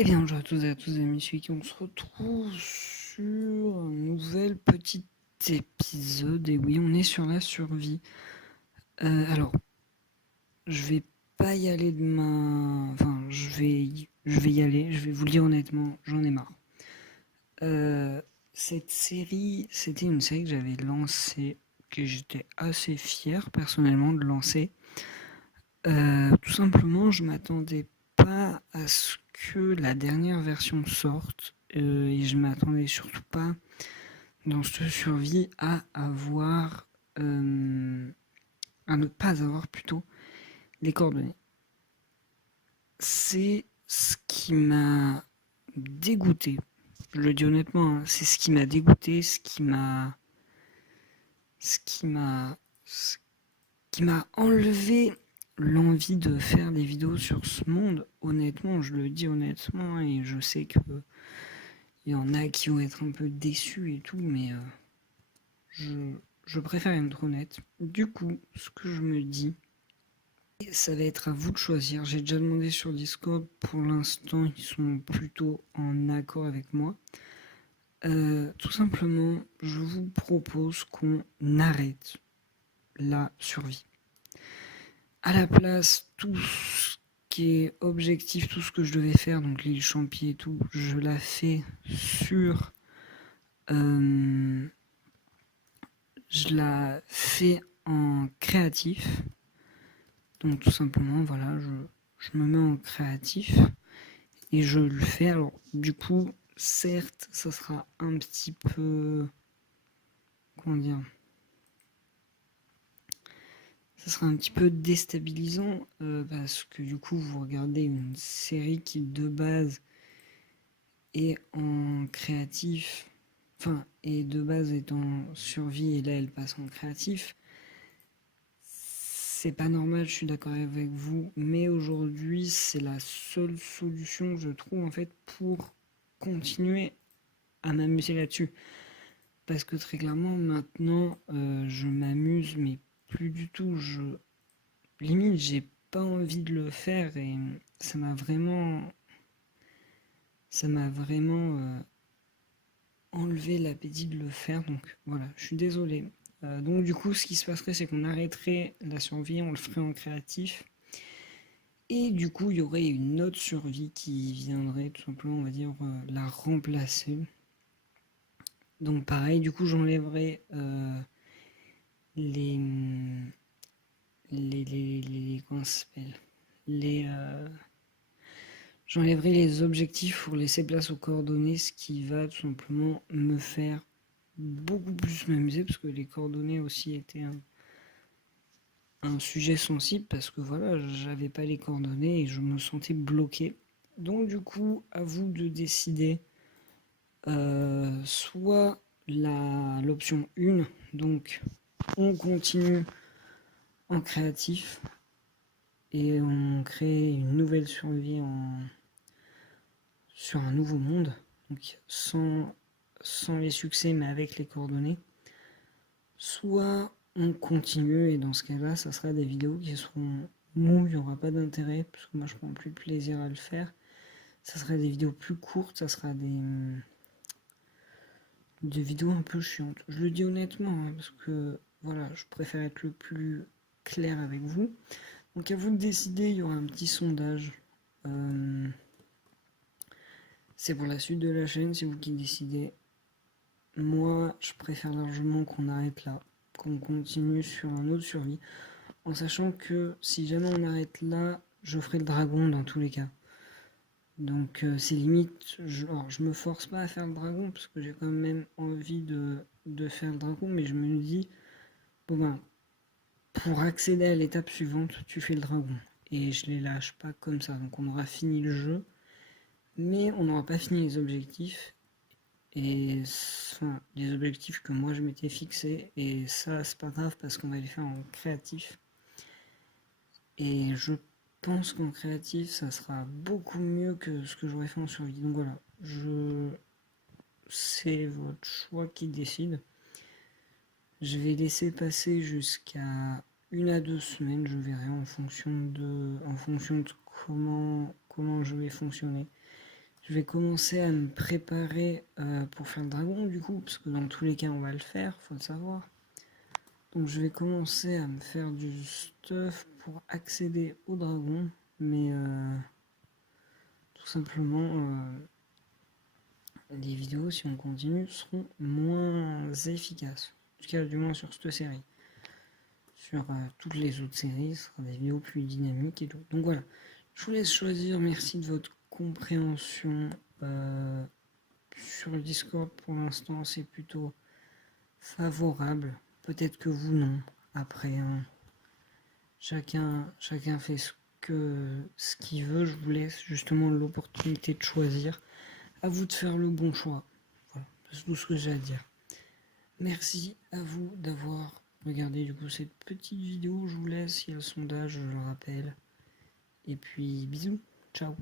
Eh bien, bonjour à tous et à tous, amis, qui on se retrouve sur un nouvel petit épisode. Et oui, on est sur la survie. Alors, je vais pas y aller de ma. Enfin, je vais y aller, je vais vous le dire honnêtement, j'en ai marre. Cette série, c'était une série que j'avais lancée, que j'étais assez fier personnellement de lancer. Tout simplement, je m'attendais pas à ce que la dernière version sorte et je m'attendais surtout pas dans ce survie à ne pas avoir plutôt les coordonnées. C'est ce qui m'a dégoûté. Je le dis honnêtement, hein, c'est ce qui m'a dégoûté, ce qui m'a, ce qui m'a enlevé l'envie de faire des vidéos sur ce monde. Honnêtement, je le dis honnêtement, et je sais que il y en a qui vont être un peu déçus et tout, mais je, je préfère être honnête. Du coup, ce que je me dis, ça va être à vous de choisir. J'ai déjà demandé sur Discord, pour l'instant, ils sont plutôt en accord avec moi. Tout simplement, je vous propose qu'on arrête la survie. À la place, tout ce qui est objectif, tout ce que je devais faire, donc l'île Champi et tout, je la fais sur. euh, je la fais en créatif. Donc tout simplement, voilà, je me mets en créatif et je le fais. Alors du coup, certes, ça sera un petit peu. Comment dire? Ça sera un petit peu déstabilisant parce que du coup, vous regardez une série qui de base est en créatif, enfin, et de base est en survie et là elle passe en créatif. C'est pas normal, je suis d'accord avec vous, mais aujourd'hui c'est la seule solution, je trouve, en fait, pour continuer à m'amuser là-dessus. Parce que très clairement, maintenant, je m'amuse, mais plus du tout. Limite, j'ai pas envie de le faire et ça m'a vraiment, ça m'a vraiment enlevé l'appétit de le faire. Donc voilà, je suis désolé. Donc du coup, ce qui se passerait, c'est qu'on arrêterait la survie, on le ferait en créatif. Et du coup, il y aurait une autre survie qui viendrait tout simplement, on va dire, la remplacer. Donc pareil, du coup, j'enlèverais les, comment ça s'appelle les J'enlèverai les objectifs pour laisser place aux coordonnées, ce qui va tout simplement me faire beaucoup plus m'amuser, parce que les coordonnées aussi étaient un sujet sensible, parce que voilà, j'avais pas les coordonnées et je me sentais bloqué. Donc du coup, à vous de décider soit l'option 1, donc on continue en créatif et on crée une nouvelle survie sur un nouveau monde, donc sans les succès mais avec les coordonnées. Soit on continue et dans ce cas-là, ça sera des vidéos qui seront mou, il n'y aura pas d'intérêt, parce que moi je prends plus de plaisir à le faire. Ça sera des vidéos plus courtes, ça sera des vidéos un peu chiantes. Je le dis honnêtement, hein, parce que voilà, je préfère être le plus clair avec vous. Donc à vous de décider, il y aura un petit sondage. C'est pour la suite de la chaîne, c'est vous qui décidez. Moi, je préfère largement qu'on arrête là, qu'on continue sur un autre survie, en sachant que si jamais on arrête là, je ferai le dragon dans tous les cas. Donc c'est limite, je me force pas à faire le dragon, parce que j'ai quand même envie de faire le dragon, mais je me dis, bon ben, pour accéder à l'étape suivante, tu fais le dragon. Et je les lâche pas comme ça, donc on aura fini le jeu, mais on n'aura pas fini les objectifs, et enfin, les objectifs que moi je m'étais fixés, et ça c'est pas grave parce qu'on va les faire en créatif. Et je pense qu'en créatif ça sera beaucoup mieux que ce que j'aurais fait en survie. Donc voilà, c'est votre choix qui décide. Je vais laisser passer jusqu'à 1 à 2 semaines, je verrai en fonction de comment je vais fonctionner. je vais commencer à me préparer pour faire le dragon du coup, parce que dans tous les cas on va le faire, faut le savoir. Donc je vais commencer à me faire du stuff pour accéder au dragon, mais tout simplement les vidéos, si on continue, seront moins efficaces. En tout cas, du moins sur cette série. Sur toutes les autres séries, ce sera des vidéos plus dynamiques et tout. Donc voilà, je vous laisse choisir. Merci de votre compréhension. Sur le Discord, pour l'instant, c'est plutôt favorable. Peut-être que vous, non. Après, hein, chacun fait ce qu'il veut. Je vous laisse justement l'opportunité de choisir. À vous de faire le bon choix. Voilà, c'est tout ce que j'ai à dire. Merci à vous d'avoir regardé du coup cette petite vidéo. Je vous laisse, il y a le sondage, je le rappelle. Et puis bisous, ciao.